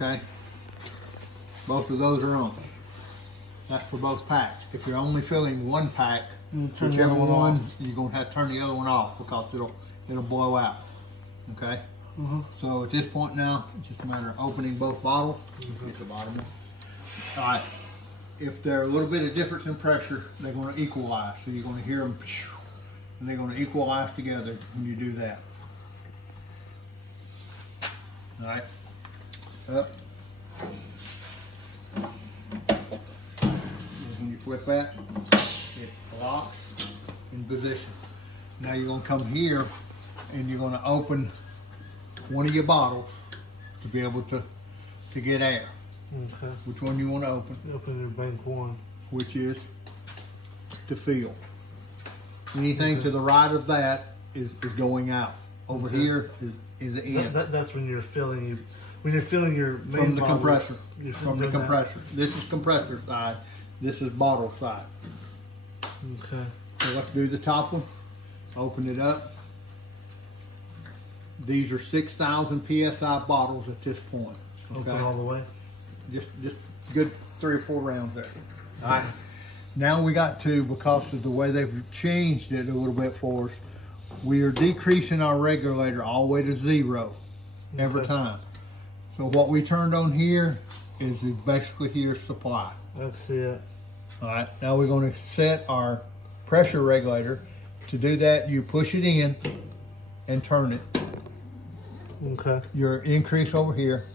okay? Both of those are on. That's for both packs. If you're only filling one pack, turn the whichever other one one, off. you're gonna have to turn the other one off because it'll blow out, okay? So at this point now, it's just a matter of opening both bottles. Get the bottom one. All right. If they're a little bit of difference in pressure, they're going to equalize. So you're going to hear them, and they're going to equalize together when you do that. All right. Up. When you flip that, it locks in position. Now you're going to come here, and you're going to open one of your bottles to be able to get air. Okay. Which one you want to open? Open your bank one. Which is to fill. Anything to the right of that is going out. Over here is the in. That's when you're filling your main From the bottles, compressor. you're From the doing that. compressor. This is compressor side. This is bottle side. Okay. So let's do the top one. Open it up. These are 6,000 PSI bottles at this point. Okay. Open all the way. Just good 3 or 4 rounds there. All right. Now we got to, because of the way they've changed it a little bit for us, we are decreasing our regulator all the way to 0 every time. So what we turned on here is basically here's supply. I see it. All right. Now we're going to set our pressure regulator. To do that, you push it in and turn it. Okay. Your increase over here.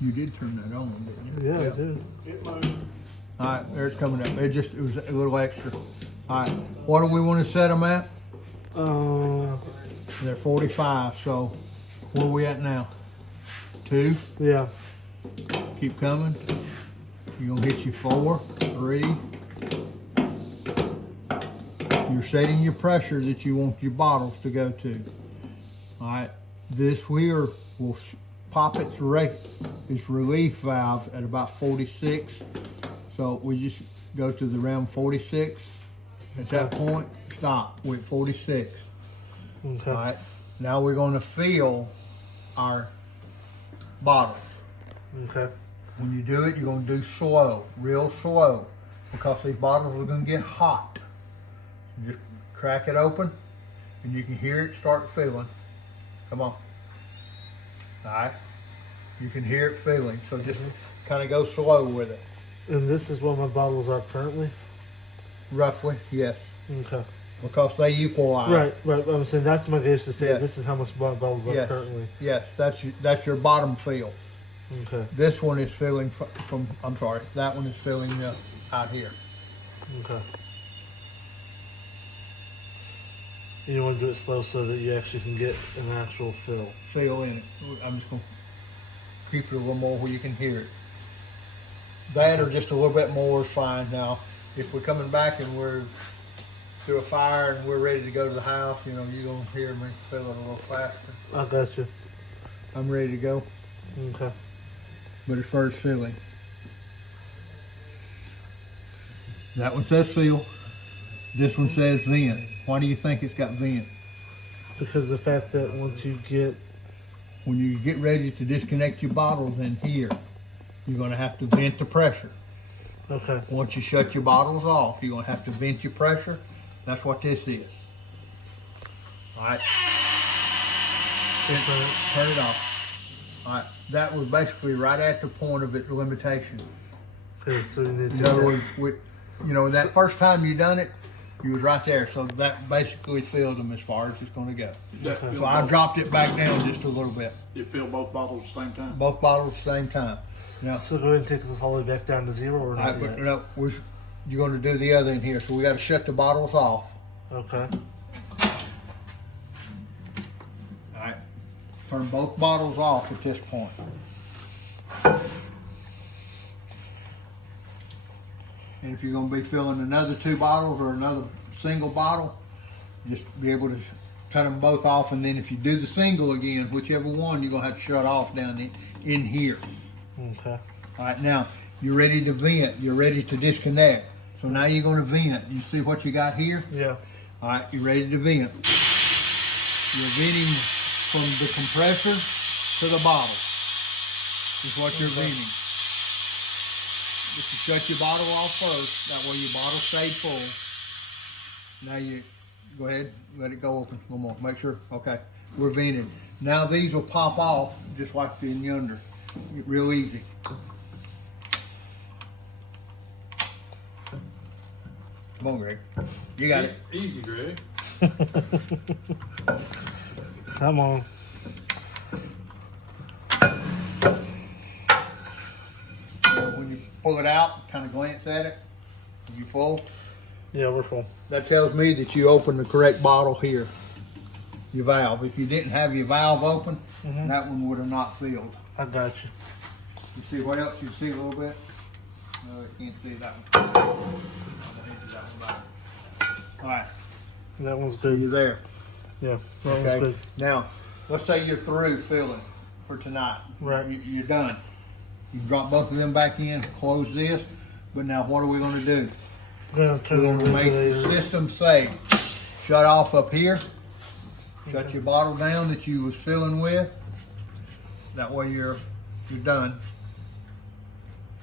You did turn that on, didn't you? Yeah, I did. All right, there it's coming up. It was a little extra. All right, what do we want to set them at? They're 45, so where are we at now? 2? Yeah. Keep coming. You're gonna hit you 4, 3. You're setting your pressure that you want your bottles to go to. All right, this here will pop its relief valve at about 46. So we just go to the round 46. At that point, stop. We're at 46. Okay. All right, now we're going to fill our bottles. Okay. When you do it, you're going to do slow, real slow, because these bottles are going to get hot. So just crack it open, and you can hear it start filling. Come on. All right. You can hear it filling, so just kind of go slow with it. And this is what my bottles are currently? Roughly, yes. Okay. Because they equalize. Right. I'm saying that's my gauge to say Yes. this is how much my bottles are Yes. currently. Yes, that's your bottom fill. Okay. This one is filling from I'm sorry, that one is filling out here. Okay. And you want to do it slow so that you actually can get an actual fill. Fill in it. I'm just going to keep it a little more where you can hear it. That or just a little bit more is fine. Now, if we're coming back and we're through a fire and we're ready to go to the house, you're going to hear me fill it a little faster. I got you. I'm ready to go. Okay. But as far as filling, that one says fill. This one says vent. Why do you think it's got vent? Because the fact that When you get ready to disconnect your bottles in here, you're going to have to vent the pressure. Okay. Once you shut your bottles off, you're going to have to vent your pressure. That's what this is. All right. Turn it off. All right. That was basically right at the point of its limitation. Okay, so you need In other words, that first time you done it, you was right there. So that basically filled them as far as it's going to go. Okay. So I dropped it back down just a little bit. You fill both bottles at the same time? Both bottles at the same time. Now, So go ahead and take this all the way back down to 0 or not but yet? no, you're going to do the other in here. So we got to shut the bottles off. Okay. All right. Turn both bottles off at this point. And if you're going to be filling another 2 bottles or another single bottle, just be able to cut them both off. And then if you do the single again, whichever one, you're going to have to shut off down in here. Okay. All right, now you're ready to vent. You're ready to disconnect. So now you're going to vent. You see what you got here? Yeah. All right, you're ready to vent. You're venting from the compressor to the bottle is what you're venting. If you shut your bottle off first, that way your bottle stayed full. Now you go ahead, let it go open a little more. Make sure, okay, we're venting. Now these will pop off just like in yonder. Real easy. Come on, Greg. You got it. Easy, Greg. Come on. When you pull it out, kind of glance at it. Are you full? Yeah, we're full. That tells me that you opened the correct bottle here. Your valve. If you didn't have your valve open, that one would have not filled. I got you. You see what else? You see a little bit? No, I can't see that one. All right, That one's so good. you're there. Yeah, that Okay. one's good. Now, let's say you're through filling for tonight. Right. You're done. You drop both of them back in, close this. But now, what are we going to do? We're gonna We're turn going the to make the regulator. system say, shut off up here. Shut your bottle down that you was filling with. That way you're done.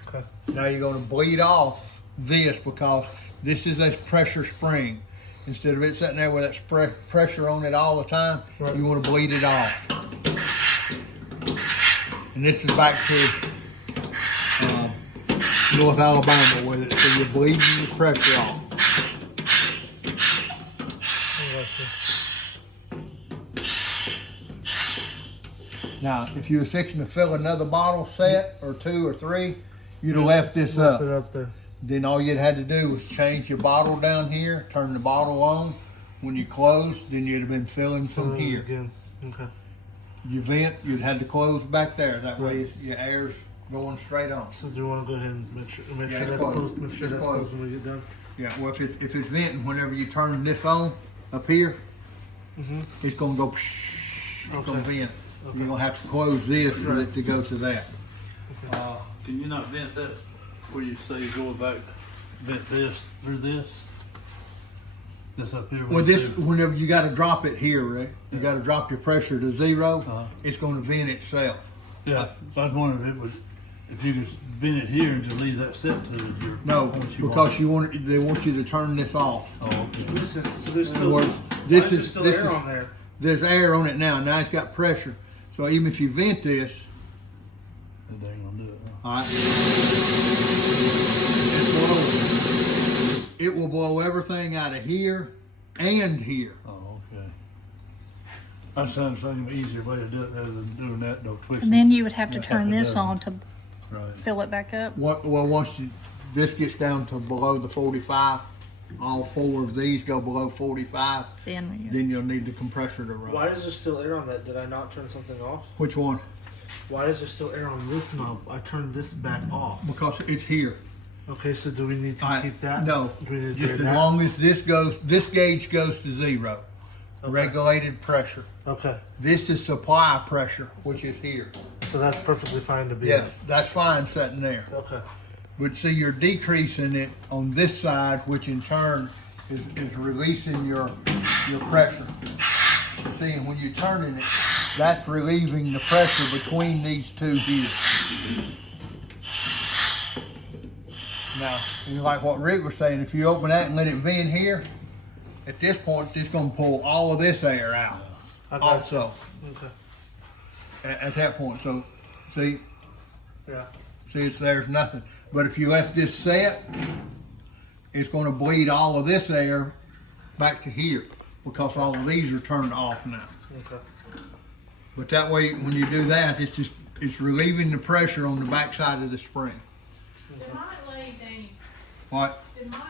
Okay. Now you're going to bleed off this because this is a pressure spring. Instead of it sitting there with that pressure on it all the time, Right. you want to bleed it off. And this is back to North Alabama with it, so you're bleeding the pressure off. Now, if you were fixing to fill another bottle set or two or three, you'd have left this Lift up. it up there. Then all you'd had to do was change your bottle down here, turn the bottle on. When you closed, then you'd have been filling from here. Again. Okay. Your vent, you'd had to close back there. That way your air's going straight on. So do you want to go ahead and make sure Yeah, that's it's closed. closed? Make sure It's that's closed. closed when we get done. Yeah, well, if it's venting, whenever you turn this on up here, it's gonna go. It's gonna Okay. vent. So you're gonna have to close this for it to go to that. Can you not vent that where you say you go back, vent this through this? This up here. Well, this whenever you got to drop it here, Rick, you got to drop your pressure to 0. Uh-huh. It's gonna vent itself. Yeah, I was wondering if it was, if you could vent it here and just leave that set to your. No, what because they want you to turn this off. Oh, okay. Listen, so there's In still, other words, why this is there is still this air is on there. there's air on it now. Now it's got pressure. So even if you vent this, That ain't gonna do it. Huh? all right, it will blow everything out of here and here. Oh, okay. That sounds like an easier way to do it rather than doing that, no twisting. And then you would have to Yeah, turn half a this dozen. on to Right. fill it back up. Well, once this gets down to below the 45, all 4 of these go below 45, Then then you'll need the compressor to run. Why is there still air on that? Did I not turn something off? Which one? Why is there still air on this knob? I turned this back off. Because it's here. Okay, so do we need to All right, keep that? No, Do we need to just do as that? long as this gauge goes to 0. Okay. Regulated pressure. Okay, This is supply pressure, which is here. so that's perfectly fine to be. Yes, that's fine sitting there. at. Okay. But see, you're decreasing it on this side, which in turn is releasing your pressure. See, and when you're turning it, that's relieving the pressure between these two here. Now, and like what Rick was saying, if you open that and let it vent here, at this point, it's going to pull all of this air out. I got Also, you. Okay. at that point, so see, Yeah. there's nothing. But if you left this set, it's going to bleed all of this air back to here because all of these are turned off now. Okay. But that way, when you do that, it's relieving the pressure on the back side of the spring. Did Mike leave, Danny? What? Did Mike